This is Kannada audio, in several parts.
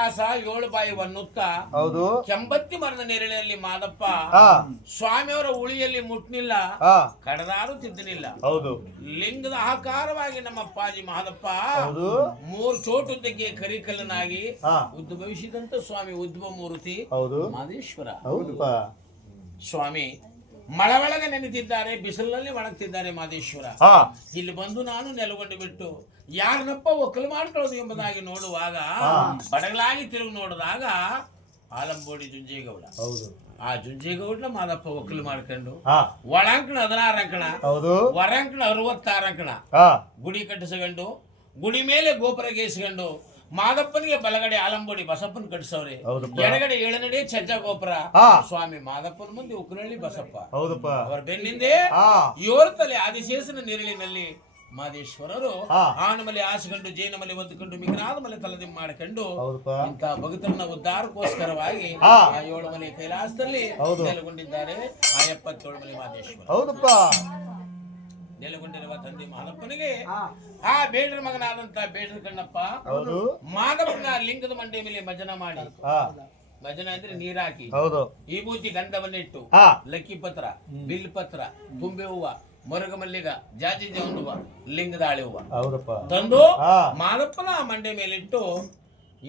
ಕೈಲಾಸ 7 ಬಾಯಿ ವನ್ನುತ್ತ ಹೌದು ಕೆಂಬತ್ತಿ ಮರದ ನೆರಳಿನಲ್ಲಿ ಮಾದಪ್ಪ ಸ್ವಾಮಿಯವರ ಉಳಿಯಲ್ಲಿ ಮುಟ್ನಿಲ್ಲ, ಕಡದಾರು ತಿದ್ದನಿಲ್ಲ. ಹೌದು ಲಿಂಗದ ಆಕಾರವಾಗಿ ನಮ್ಮ ಅಪ್ಪಾಜಿ ಮಾದಪ್ಪ ಹೌದು 3 ಚೋಟುದ್ದಕ್ಕೆ ಕರಿಕಲ್ಲನಾಗಿ ಉದ್ಭವಿಸಿದಂತ ಸ್ವಾಮಿ ಉದ್ಭವ ಮೂರ್ತಿ ಹೌದು ಮಾದೇಶ್ವರ. ಹೌದಪ್ಪ ಸ್ವಾಮಿ ಮಳವಳಗೆ ನೆನೆತಿದ್ದಾರೆ, ಬಿಸಿಲಿನಲ್ಲಿ ಒಣಗ್ತಿದ್ದಾರೆ ಮಾದೇಶ್ವರ. ಇಲ್ಲಿ ಬಂದು ನಾನು ನೆಲಗೊಂಡು ಬಿಟ್ಟು ಯಾರನ್ನಪ್ಪ ಒಕ್ಕಲು ಮಾಡ್ಕೊಳ್ಳೋದು ಎಂಬುದಾಗಿ ನೋಡುವಾಗ ಬಡಗಲಾಗಿ ತಿರುಗಿ ನೋಡಿದಾಗ ಆಲಂಬೋಡಿ ಜುಂಜೇಗೌಡ. ಆ ಜುಂಜೇಗೌಡನ ಮಾದಪ್ಪ ಒಕ್ಕಲು ಮಾಡ್ಕೊಂಡು ಒಳಂಕಣ 16 ಅಂಕಣ, ಹೊರಂಕಣ 66 ಅಂಕಣ ಗುಡಿ ಕಟ್ಟಿಸ್ಕೊಂಡು ಗುಡಿ ಮೇಲೆ ಗೋಪುರ ಗೇಸ್ಕೊಂಡು ಮಾದಪ್ಪನಿಗೆ ಬಲಗಡೆ ಆಲಂಬೋಡಿ ಬಸಪ್ಪನ ಕಟ್ಟಿಸವ್ರೆ, ಎಡಗಡೆ 7 ಚಜ್ಜ ಗೋಪುರ. ಸ್ವಾಮಿ ಮಾದಪ್ಪನ ಮುಂದೆ ಉಕ್ಕನಹಳ್ಳಿ ಬಸಪ್ಪ, ಅವರ ಬೆನ್ನಿಂದೆ 7 ತಲೆ ಆದಿಶೇಷನ ನೆರಳಿನಲ್ಲಿ ಮಾದೇಶ್ವರರು ಆನಮಲೆ ಆಸೆಕೊಂಡು ಜೇನಮಲೆ ಒದ್ದುಕೊಂಡು ಮಿಗನಾದ ಮಲೆ ತಲದಿ ಮಾಡಿಕೊಂಡು ಇಂಥ ಭಕ್ತರನ್ನ ಉದ್ಧಾರಕ್ಕೋಸ್ಕರವಾಗಿ ಆ 7 ಮಲೆ ಕೈಲಾಸದಲ್ಲಿ ನೆಲೆಗೊಂಡಿದ್ದಾರೆ ಆ 77 ಮಲೆ ಮಾದೇಶ್ವರ. ನೆಲೆಗೊಂಡಿರುವ ತಂದೆ ಮಾದಪ್ಪನಿಗೆ ಆ ಬೇಡ್ರ ಮಗನಾದಂತ ಬೇಡ್ರ ಕಣ್ಣಪ್ಪ ಮಾದಪ್ಪನ ಲಿಂಗದ ಮಂಡೆ ಮೇಲೆ ಭಜನ ಮಾಡಿ, ಭಜನ ಅಂದ್ರೆ ನೀರಾಕಿ ವಿಭೂತಿ ಗಂಧವನ್ನಿಟ್ಟು ಲಕ್ಕಿ ಪತ್ರ ಬಿಲ್ ಪತ್ರ ತುಂಬೆ ಹೂವ ಮೊರಗ ಮಲ್ಲಿಗ ಜಾಜಿ ಜವನುವ ಲಿಂಗದಾಳಿ ಹೂವ ತಂದು ಮಾದಪ್ಪನ ಮಂಡೆ ಮೇಲಿಟ್ಟು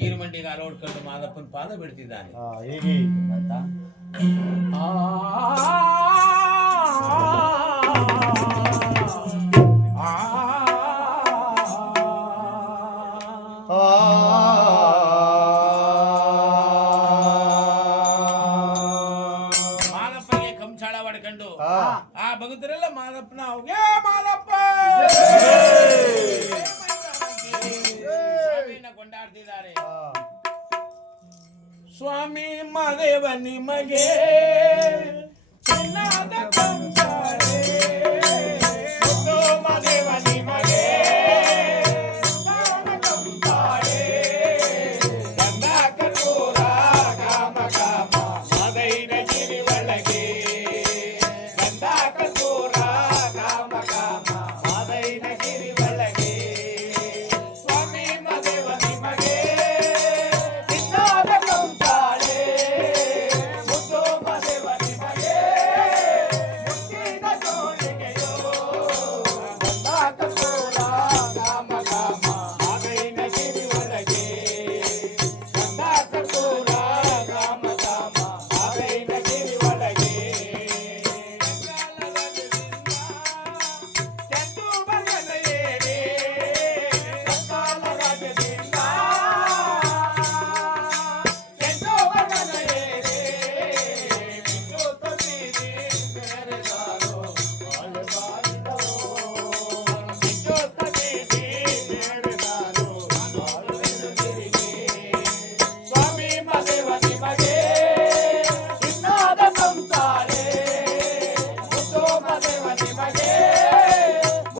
ಈರು ಮಂಡಿಗೆ ಅಲೋಡ್ಕೊಂಡು ಮಾದಪ್ಪನ ಪಾದ ಬಿಡ್ತಿದ್ದಾನೆ. ಮಾದಪ್ಪನಿಗೆ ಕಂಚಾಳ ಹೊಡ್ಕೊಂಡು ಆ ಭಕ್ತರೆಲ್ಲ ಮಾದಪ್ಪನ ಮಾದಪ್ಪ ಕೊಂಡಾಡ್ತಿದ್ದಾರೆ. ಸ್ವಾಮಿ ಮಾದೇವ ನಿಮಗೆ